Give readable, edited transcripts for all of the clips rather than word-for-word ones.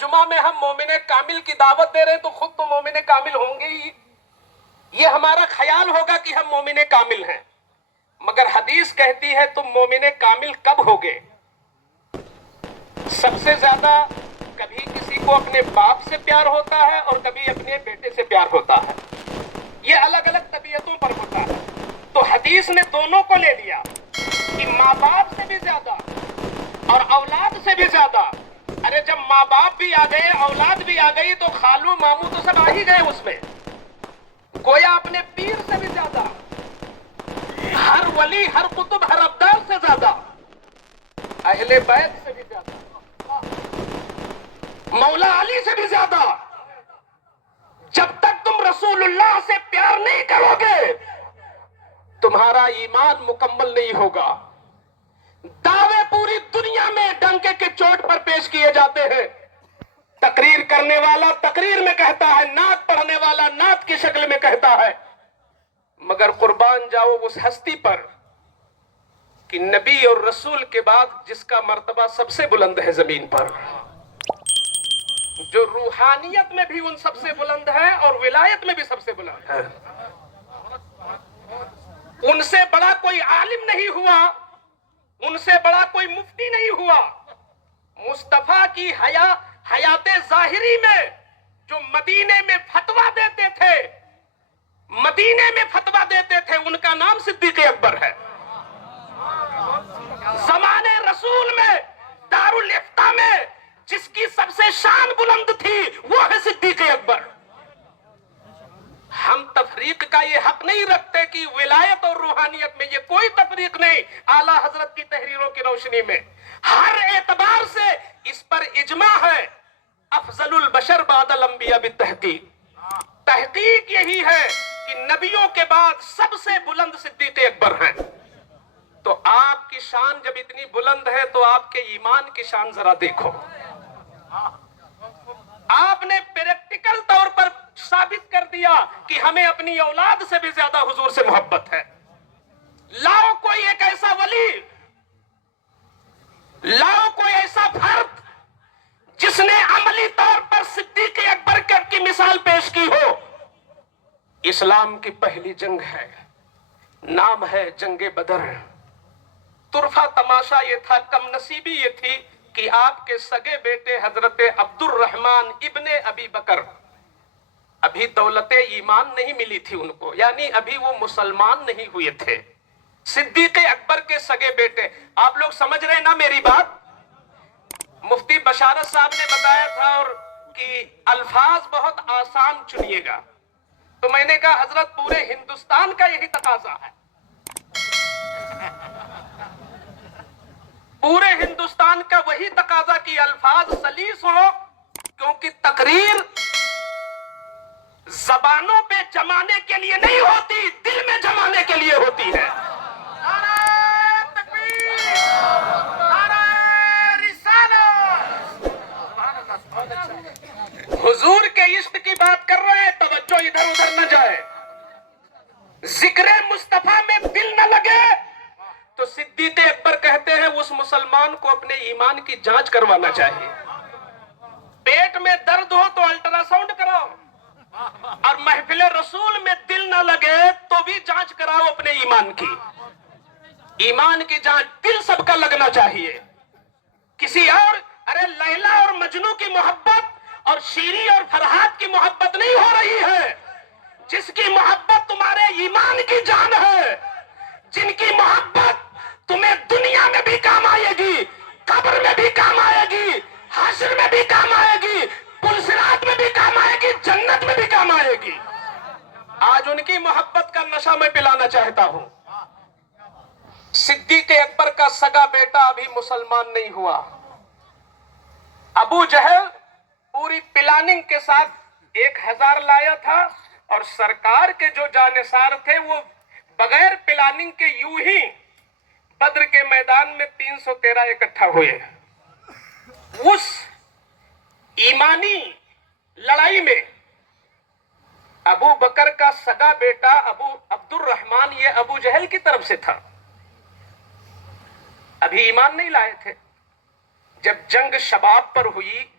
جمعہ میں ہم مومن کامل کی دعوت دے رہے ہیں تو خود تو مومن کامل ہوں گے ہی. یہ ہمارا خیال ہوگا کہ ہم مومن کامل ہیں، مگر حدیث کہتی ہے تم مومن کامل کب ہوگے؟ سب سے زیادہ کبھی کسی کو اپنے باپ سے پیار ہوتا ہے اور کبھی اپنے بیٹے سے پیار ہوتا ہے. یہ الگ الگ طبیعتوں پر ہوتا ہے. تو حدیث نے دونوں کو لے لیا کہ ماں باپ سے بھی زیادہ اور اولاد سے بھی زیادہ. ارے جب ماں باپ بھی آ گئے، اولاد بھی آ گئی، تو خالو ماموں تو سب آ ہی گئے اس میں. گویا اپنے پیر سے بھی زیادہ، ہر ولی، ہر قطب، ہر ابدال سے زیادہ، اہل بیت سے بھی زیادہ، مولا علی سے بھی زیادہ. جب تک تم رسول اللہ سے پیار نہیں کرو گے تمہارا ایمان مکمل نہیں ہوگا. دعوے پوری دنیا میں ڈنکے کے چوٹ پر پیش کیے جاتے ہیں. تقریر کرنے والا تقریر میں کہتا ہے، نعت پڑھنے والا نعت کی شکل میں کہتا ہے، مگر قربان جاؤ اس ہستی پر کہ نبی اور رسول کے بعد جس کا مرتبہ سب سے بلند ہے زمین پر، جو روحانیت میں بھی ان سب سے بلند ہے اور ولایت میں بھی سب سے بلند ہے. ان سے بڑا کوئی عالم نہیں ہوا، ان سے بڑا کوئی مفتی نہیں ہوا. مصطفیٰ کی حیات ظاہری میں جو مدینے میں فتویٰ دیتے تھے، مدینے میں فتویٰ دیتے تھے، ان کا نام صدیق اکبر ہے. زمانے رسول میں دارالافتاء میں جس کی سب سے شان بلند تھی وہ ہے صدیق اکبر. ہم تفریق کا یہ حق نہیں رکھتے کہ ولایت اور روحانیت میں یہ کوئی تفریق نہیں. اعلیٰ حضرت کی تحریروں کی روشنی میں ہر اعتبار سے اس پر اجماع ہے. افضل البشر بعد الانبیاء بالتحقیق. تحقیق یہی ہے کہ نبیوں کے بعد سب سے بلند صدیق اکبر ہیں. تو آپ کی شان جب اتنی بلند ہے تو آپ کے ایمان کی شان ذرا دیکھو. آپ نے پریکٹیکل طور پر ثابت کر دیا کہ ہمیں اپنی اولاد سے بھی زیادہ حضور سے محبت ہے. لاؤ کوئی ایک ایسا ولی، لاؤ کوئی ایسا فرد جس نے عملی طور پر صدیق اکبر کی مثال پیش کی ہو. اسلام کی پہلی جنگ ہے، نام ہے جنگ بدر. طرفہ تماشا یہ تھا، کم نصیبی یہ تھی کہ آپ کے سگے بیٹے حضرت عبد الرحمن ابن ابی بکر، ابھی دولت ایمان نہیں ملی تھی ان کو، یعنی ابھی وہ مسلمان نہیں ہوئے تھے. صدیق اکبر کے سگے بیٹے. آپ لوگ سمجھ رہے ہیں نا میری بات؟ مفتی بشارت صاحب نے بتایا تھا اور کہ الفاظ بہت آسان چنیے گا، تو میں نے کہا حضرت پورے ہندوستان کا یہی تقاضا ہے، پورے ہندوستان کا وہی تقاضا کہ الفاظ سلیس ہو، کیونکہ تقریر زبانوں پہ جمانے کے لیے نہیں ہوتی، دل میں جمانے کے لیے ہوتی ہے. نعرہ تکبیر، نعرہ رسالت. حضور کے عشق کی بات کر رہے ہیں، توجہ ادھر ادھر نہ جائے. ذکر مصطفیٰ میں دل نہ لگے تو صدیق اکبر کہتے ہیں اس مسلمان کو اپنے ایمان کی جانچ کروانا چاہیے. پیٹ میں درد ہو تو الٹرا ساؤنڈ کراؤ، اور محفل رسول میں دل نہ لگے تو بھی جانچ کراؤ اپنے ایمان کی. ایمان کی جانچ دل سب کا لگنا چاہیے. کسی اور، ارے لیلا اور مجنو کی محبت اور شیری اور فرحات کی محبت نہیں ہو رہی ہے. جس کی محبت تمہارے ایمان کی جان ہے، جن کی محبت تمہیں دنیا میں بھی کام آئے گی، قبر میں بھی کام آئے گی، حشر میں بھی کام آئے گی، پل صراط میں بھی کام آئے گی، جنت میں بھی کام آئے گی. آج ان کی محبت کا نشہ میں پلانا چاہتا ہوں. صدیق اکبر کا سگا بیٹا ابھی مسلمان نہیں ہوا. ابو جہل پوری پلاننگ کے ساتھ 1000 لایا تھا، اور سرکار کے جو جانثار تھے وہ بغیر پلاننگ کے یوں ہی بدر کے میدان میں 313 اکٹھا ہوئے. اس ایمانی لڑائی میں ابو بکر کا سگا بیٹا ابو عبد الرحمن یہ ابو جہل کی طرف سے تھا، ابھی ایمان نہیں لائے تھے. جب جنگ شباب پر ہوئی،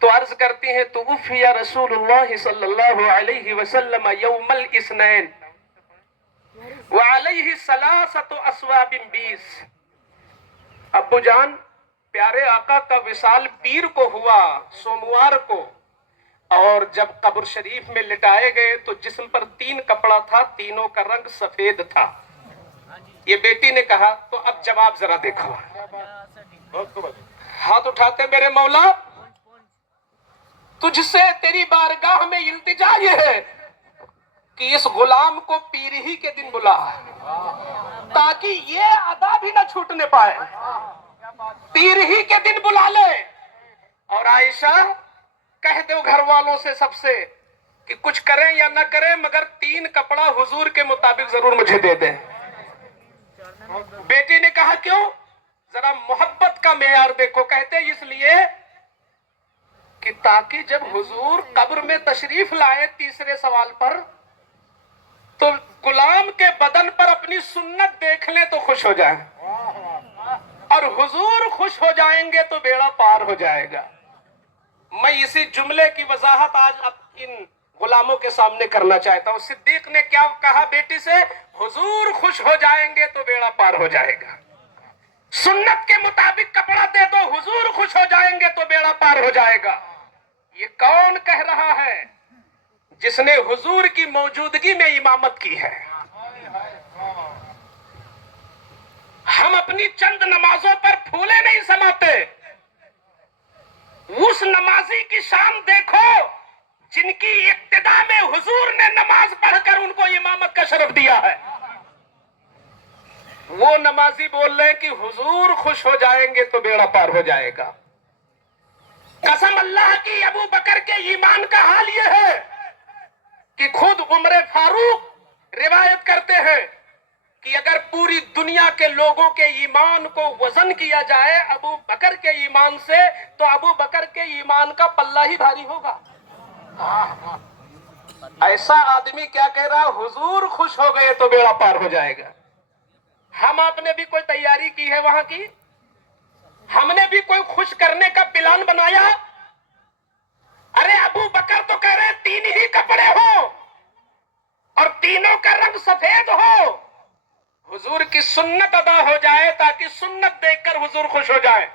تو عرض کرتی ہیں توفی رسول اللہ صلی اللہ علیہ وسلم یوم الاثنین وعلیہ ثلاثۃ اسواب 20. ابو جان پیارے آقا کا وصال پیر کو ہوا، سوموار کو، اور جب قبر شریف میں لٹائے گئے تو جسم پر 3 کپڑا تھا، تینوں کا رنگ سفید تھا. یہ بیٹی نے کہا تو اب جواب ذرا دیکھو. ہاتھ اٹھاتے میرے مولا تجھ سے تیری بارگاہ میں التجا یہ ہے کہ اس غلام کو پیر ہی کے دن بلا تاکہ یہ ادا بھی نہ چھوٹنے پائے. پیر ہی کے دن بلا لے. اور عائشہ کہہ دو گھر والوں سے سب سے کہ کچھ کریں یا نہ کریں مگر 3 کپڑا حضور کے مطابق ضرور مجھے دے دیں. بیٹی نے کہا کیوں؟ ذرا محبت کا معیار دیکھو. کہتے اس لیے کہ تاکہ جب حضور قبر میں تشریف لائے تیسرے سوال پر تو غلام کے بدن پر اپنی سنت دیکھ لیں تو خوش ہو جائیں، اور حضور خوش ہو جائیں گے تو بیڑا پار ہو جائے گا. میں اسی جملے کی وضاحت آج ان غلاموں کے سامنے کرنا چاہتا ہوں. صدیق نے کیا کہا بیٹی سے؟ حضور خوش ہو جائیں گے تو بیڑا پار ہو جائے گا. سنت کے مطابق کپڑا دے دو، حضور خوش ہو جائیں گے تو بیڑا پار ہو جائے گا. یہ کون کہہ رہا ہے؟ جس نے حضور کی موجودگی میں امامت کی ہے. ہم اپنی چند نمازوں پر پھولے نہیں سماتے. اس نمازی کی شان دیکھو جن کی ابتدا میں حضور نے نماز پڑھ کر ان کو امامت کا شرف دیا ہے. وہ نمازی بول رہے ہیں کہ حضور خوش ہو جائیں گے تو بیڑا پار ہو جائے گا. قسم اللہ کی ابو بکر کے ایمان کا حال یہ ہے کہ خود عمر فاروق روایت کرتے ہیں کہ اگر پوری دنیا کے لوگوں کے ایمان کو وزن کیا جائے ابو بکر کے ایمان سے تو ابو بکر کے ایمان کا پلہ ہی بھاری ہوگا. ایسا آدمی کیا کہہ رہا؟ حضور خوش ہو گئے تو بیڑا پار ہو جائے گا. ہم آپ نے بھی کوئی تیاری کی ہے وہاں کی؟ ہم نے بھی کوئی خوش کرنے کا پلان بنایا؟ ارے ابو بکر تو کہہ رہے 3 ہی کپڑے ہو اور تینوں کا رنگ سفید ہو. حضور کی سنت ادا ہو جائے تاکہ سنت دیکھ کر حضور خوش ہو جائے.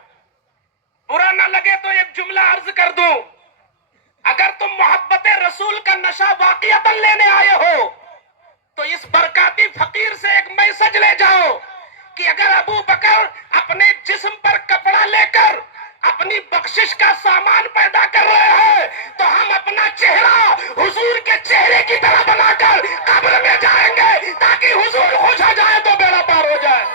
برا نہ لگے تو ایک جملہ عرض کر دوں. اگر تم محبت رسول کا نشہ واقعتاً لینے آئے ہو تو اس برکاتی فقیر سے ایک میسج لے جاؤ کہ اگر ابو بکر اپنے جسم پر کپڑا لے کر اپنی بخشش کا سامان پیدا کر رہے ہیں تو ہم اپنا چہرہ حضور کے چہرے کی طرح بنا کر قبر میں جائیں گے تاکہ حضور خوش ہو جائے تو بیڑا پار ہو جائے.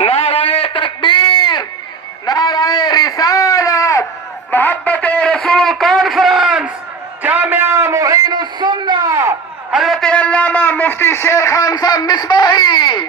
نعرہ تکبیر، نعرہ رسالت، محبت رسول کانفرنس، جامعہ معین السنہ، حضرت علامہ مفتی شیر خان صاحب مصباحی.